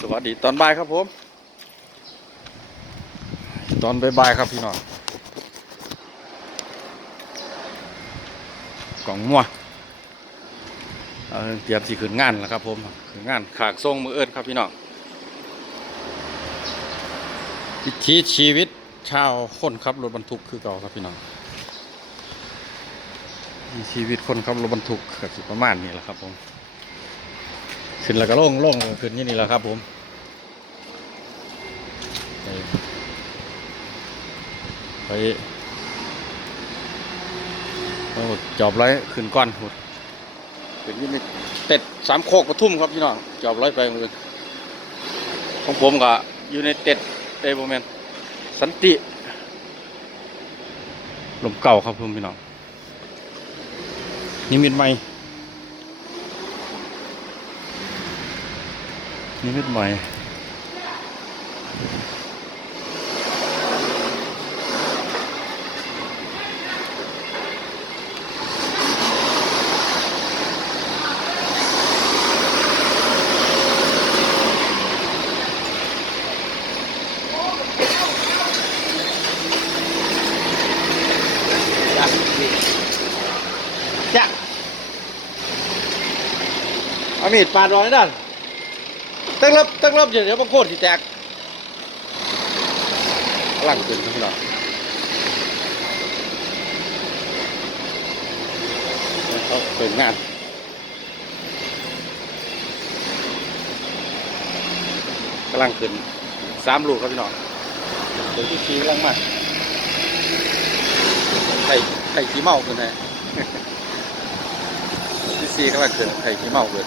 สวัสดีตอนบ่ายครับผม ตอนบ่ายๆครับพี่น้องกล่องมัวเอ่อเตรียมสิขึ้นงานแล้วครับผมขึ้นงานขากทรงมือเอิญครับพี่น้องวิถีชีวิตชาวคนขับรถบรรทุกคือเก่าครับพี่น้องชีวิตคนขับรถบรรทุกก็สิประมาณนี้แหละครับผม ขึ้นแล้วก็ลงลงขึ้นที่นี่แหละครับ ผมไปไปเอาจอบร้อยขึ้นก้อนหุดขึ้นอยี่นี่เต็ดสามโคกปทุมครับพี่น้องจอบร้อยไปมือของผมก็อยู่ในเต็ดเอโบแมนสันติลมเก่าครับผมพี่น้องนิมิตใหม่ นิมิตใหม่จ้ะจ้ะเอามีดปาดรอยด้าน ตั้งรับตั้งรับเดี๋ยวเดี๋ยวบางโคตรที่แตกหลังขึ้นครับพี่น้องเขาเปิดงานกำลังขึ้นสามลูกครับพี่น้องเดี๋ยวที่ชี้กำลังมาไข่ไข่ขี้เมาขึ้นไงพี่ซีกำลังเกิดไข่ขี้เมาเกิ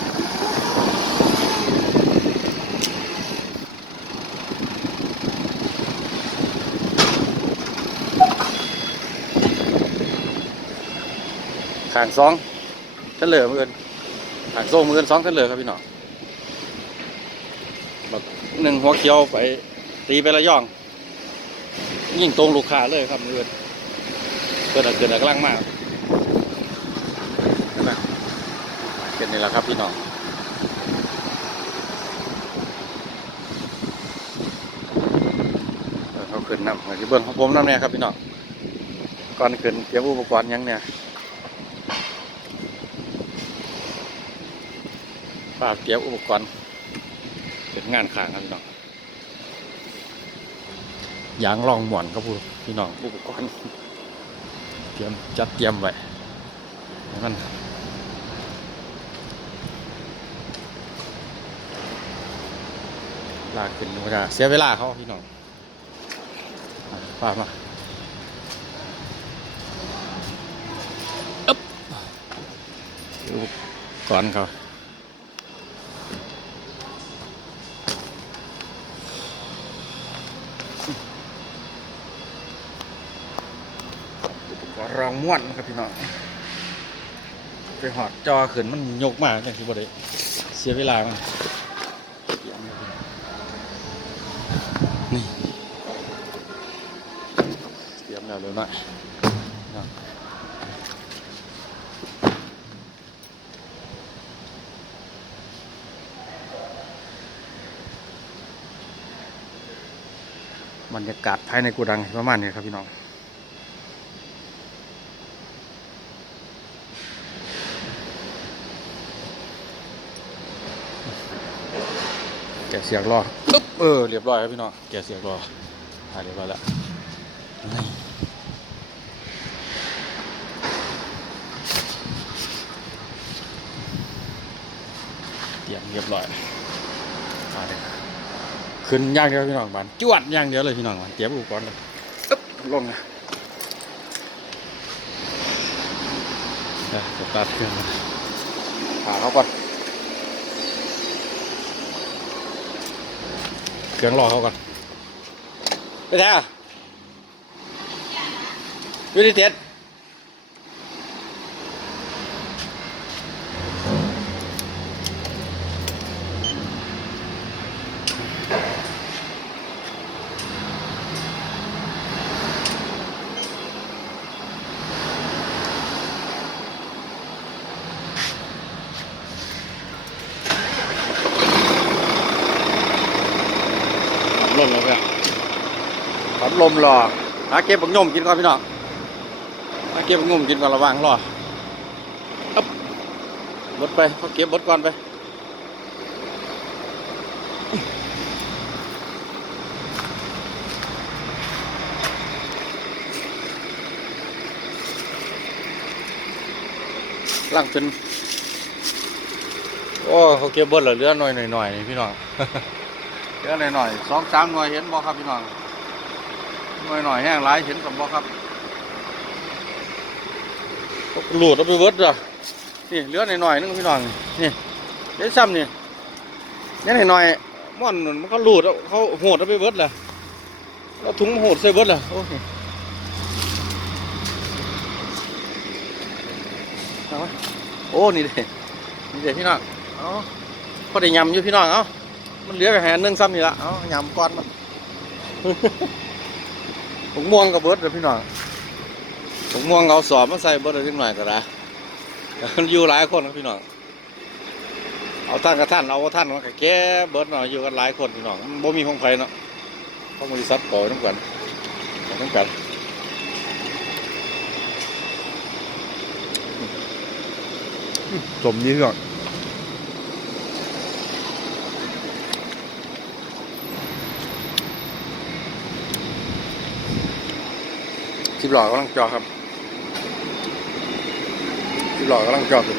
ขางสองเฉลยมือเอินขางโซ่มือเอินสองเฉลยครับพี่น้องแบบหนึ่งหัวเขียวไปตีไประย่อง ยิ่งตรงลูกค้าเลยครับมือเอินเกิดอะไรเกิดอะไรกลังมากเห็นไหมเป็นนี่แหละครับพี่น้องเขาขึ้นนำที่เบื้องของผมนำเนี่ยครับพี่น้องก่อนขึ้นเตรียมอุปกรณ์ยังเนี่ย ฝากเตรียมอุปกรณ์เป็นงานขางครับพี่น้องยางรองหมอนครับพี่น้องอุปกรณ์เตรียมจัดเตรียมไว้ให้มันลากขึ้นมาเสียเวลาเขาพี่น้องอะป้ามาอึ๊บดูก่อนเขา รองม้วนครับพี่น้อง ไปหอดจอขึ้นมันยกมากจังที่บ่ได้เสียเวลามันนี่เตรียมแล้วเลยหน่อยนะบรรยากาศภายในกูดังประมาณนี้ครับพี่น้อง แกะเสียงรอปึ๊บเออเรียบร้อยครับพี่น้องแกะเสียงรออ่าเรียบร้อยแล้วนี่เตรียมเรียบร้อยมาเลยขึ้นอย่างเดียวพี่น้องบานจวดอย่างเดียวเลยพี่น้องบานเตรียมอุปกรณ์เลยปึ๊บลงนะเดี๋ยวสตาร์ทเครื่องก่อนขาเขาก่อน เครื่องรอเขาก่อนไปแท้วิธีเต็ด ลมแล้วเนี่ยพัดลมรอหาเก็บบักยมกินก่อนพี่น้องหาเก็บบักยมกินก่อนระว่างรออ๊บบดไปเขาเก็บบดก่อนไปล่างเป็นโอ้เขาเก็บบดเหลือเหลือหน่อยหน่อยหน่อยนี่พี่น้อง เหลือหน่อยหน่อยสองสามหน่วยเห็นบ่ครับพี่น้องหน่อยหน่อยแห้งหลายเห็นกับบ่ครับหลุดเอาไปเวิร์ดอะนี่เหลือหน่อยหน่อยนึงพี่น้องนี่เดี๋ยวซ้ำนี่นี่หน่อยหน่อยม่อนมันก็หลุดเอาเขาโหดเอาไปเวิร์ดแหละแล้วถุงโหดใส่เวิร์ดแหละโอ้ยเอาไว้โอ้นี่เด้นี่เด้พี่น้องเอาพอได้ยำอยู่พี่น้องเอ้า มันเหลือแค่หนึ่งซ้ำนี่ละเอายำก้อนมันผมม่วงกับเบิร์ดเลยพี่น้องผมม่วงเอาสอบมาใส่เบิร์ดนิดหน่อยก็ได้มันอยู่หลายคนครับพี่น้อง เอาท่านกับท่าน เอาท่านมากับแกเบิร์ดหน่อยอยู่กันหลายคนพี่น้องมันบ่มีของไฟเนาะต้องมีซับปล่อยน้ำกันน้ำกันสมนี้พี่น้อง บหลอกกำลังจอครับสิบหลอกกำลังจอขึ้น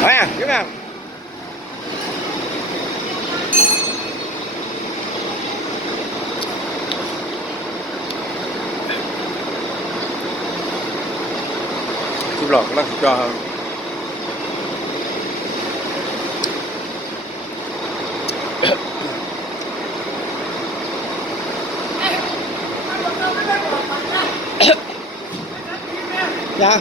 ไปอะยิ้มอะสิบหลอกกำลังจอครับ ยัง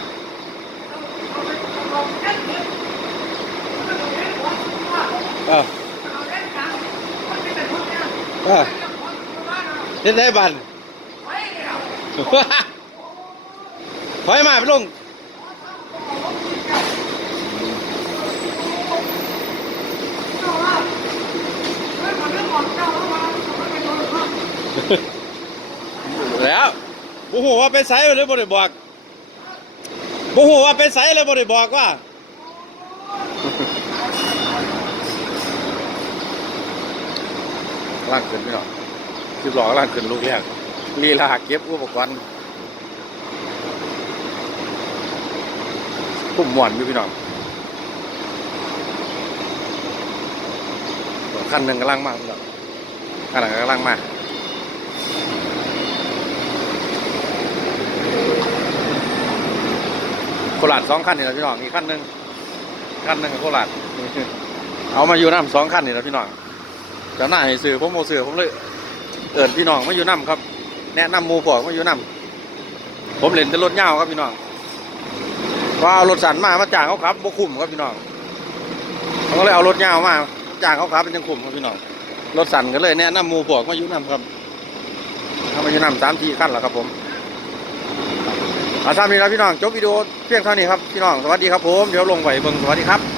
เออเออเฮ็ดได้บันถอยมาไปลงแล้วบูหูว่าไปไสเลยบ่ได้บอก บูหูว่าไปไสเลยบ่ได้บอกว่า ล่างขึ้นพี่น้องสิบหลอกล่างขึ้นลูกแรกลีลาเก็บอุปกรณ์ปุ่มหมวนอยู่พี่น้องขั้นหนึ่งกำลังมากพี่น้องขั้นหนึ่งกำลังมาก โคราชสองขั้นนี่แหละพี่น้องมีขั้นหนึ่งขั้นหนึ่งกับโคราชเอามาอยู่น้ำสองขั้นนี่แหละพี่น้องจ้าหน้าให้ซื้อผมโมซื้อผมเลยเอิญพี่น้องมาอยู่น้ำครับ แนะนำมูพวกมาอยู่น้ำผมเล่นแต่รถเงาวครับพี่น้องว่าเอารถสันมามาจ้างเขาขับบ่คุ้มครับพี่น้องเขาก็เลยเอารถเงาวมาจ้างเขาขับเป็นยังคุ้มครับพี่น้องรถสันก็เลยแนะนำมูพวกมาอยู่น้ำครับเอามาอยู่น้ำสามทีขั้นแล้วครับผม อาทำนี้แล้วพี่น้องจบวิดีโอเพียงเท่านี้ครับพี่น้องสวัสดีครับผมเดี๋ยวลงไปเบิ่งสวัสดีครับ